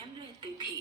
बहन रहते थे।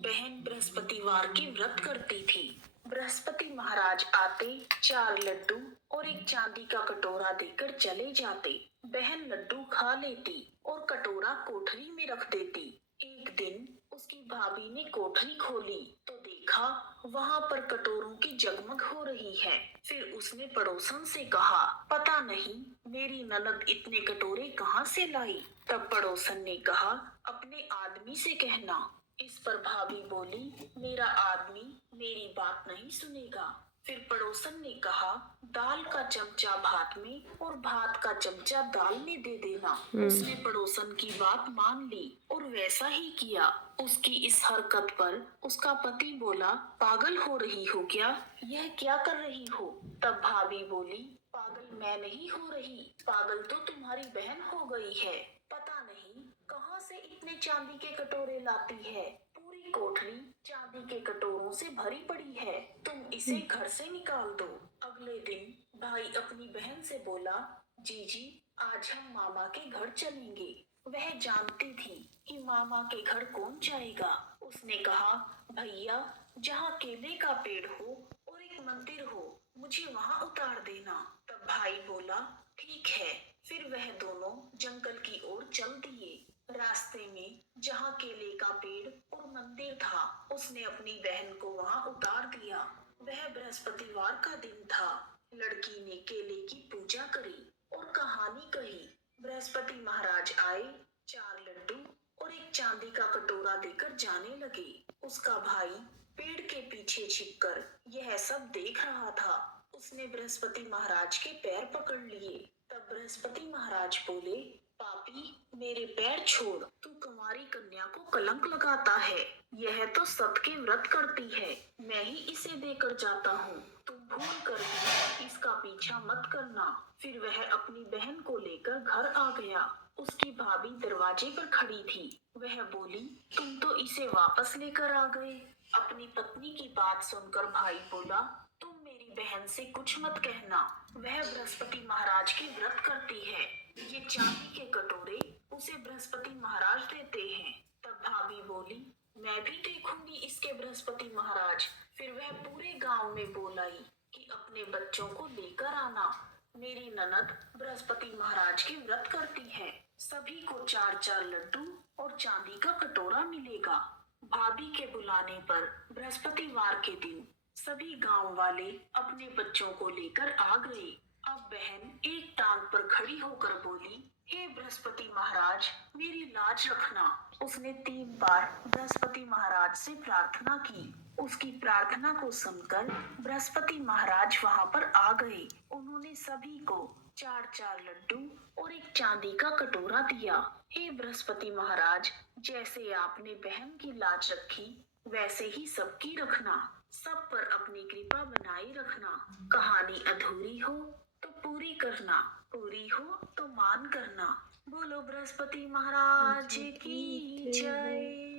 बहन बृहस्पतिवार के व्रत करती थी। बृहस्पति महाराज आते, 4 लड्डू और एक चांदी का कटोरा देकर चले जाते। बहन लड्डू खा लेती और कटोरा कोठरी में रख देती। एक दिन उसकी भाभी ने कोठरी खोली तो देखा वहाँ पर कटोरों की जगमग हो रही है। फिर उसने पड़ोसन से कहा, पता नहीं मेरी ननद इतने कटोरे कहाँ से लाई। तब पड़ोसन ने कहा, अपने आदमी से कहना। इस पर भाभी बोली, मेरा आदमी मेरी बात नहीं सुनेगा। फिर पड़ोसन ने कहा, दाल का चमचा भात में और भात का चमचा दाल में दे देना। उसने पड़ोसन की बात मान ली और वैसा ही किया। उसकी इस हरकत पर उसका पति बोला, पागल हो रही हो क्या? यह क्या कर रही हो? तब भाभी बोली, पागल मैं नहीं हो रही, पागल तो तुम्हारी बहन हो गई है। पता नहीं कहाँ से इतने चांदी के कटोरे लाती है। पूरी कोठरी चांदी के कटोरों से भरी पड़ी है। तुम इसे घर से निकाल दो। अगले दिन भाई अपनी बहन से बोला, जीजी आज हम मामा के घर चलेंगे। वह जानती थी कि मामा के घर कौन जाएगा। उसने कहा, भैया जहाँ केले का पेड़ हो और एक मंदिर हो, मुझे वहाँ उतार देना। तब भाई बोला, ठीक है। फिर वह दोनों जंगल की ओर चल दिए। रास्ते में जहाँ केले का पेड़ और मंदिर था, उसने अपनी बहन को वहाँ उतार दिया। वह बृहस्पतिवार का दिन था। लड़की ने केले की पूजा करी और कहानी कही। बृहस्पति महाराज आए, 4 लड्डू और एक चांदी का कटोरा देकर जाने लगे। उसका भाई पेड़ के पीछे छिपकर यह सब देख रहा था। उसने बृहस्पति महाराज के पैर पकड़ लिए। तब बृहस्पति महाराज बोले, पापी मेरे पैर छोड़, तू कुंवारी कन्या को कलंक लगाता है। यह तो सबके व्रत करती है, मैं ही इसे देकर जाता हूँ। तुम भूल कर भी इसका पीछा मत करना। फिर वह अपनी बहन को लेकर घर आ गया। उसकी भाभी दरवाजे पर खड़ी थी। वह बोली, तुम तो इसे वापस लेकर आ गए। अपनी पत्नी की बात सुनकर भाई बोला, तुम मेरी बहन से कुछ मत कहना, वह बृहस्पति महाराज की व्रत करती है। ये चांदी के कटोरे उसे बृहस्पति महाराज देते हैं। तब भाभी बोली, मैं भी देखूंगी इसके बृहस्पति महाराज। फिर वह पूरे गांव में बोल आई कि अपने बच्चों को लेकर आना, मेरी ननद बृहस्पति महाराज की व्रत करती है। सभी को 4-4 लड्डू और चांदी का कटोरा मिलेगा। भाभी के बुलाने पर बृहस्पतिवार के दिन सभी गांव वाले अपने बच्चों को लेकर आ गए। अब बहन एक टांग पर खड़ी होकर बोली, हे बृहस्पति महाराज मेरी लाज रखना। उसने 3 बार बृहस्पति महाराज से प्रार्थना की। उसकी प्रार्थना को सुनकर बृहस्पति महाराज वहां पर आ गए। उन्होंने सभी को 4-4 लड्डू और एक चांदी का कटोरा दिया। हे बृहस्पति महाराज, जैसे आपने बहन की लाज रखी वैसे ही सबकी रखना। सब पर अपनी कृपा बनाए रखना। कहानी अधूरी हो तो पूरी करना, पूरी हो तो मान करना। बोलो बृहस्पति महाराज की जय।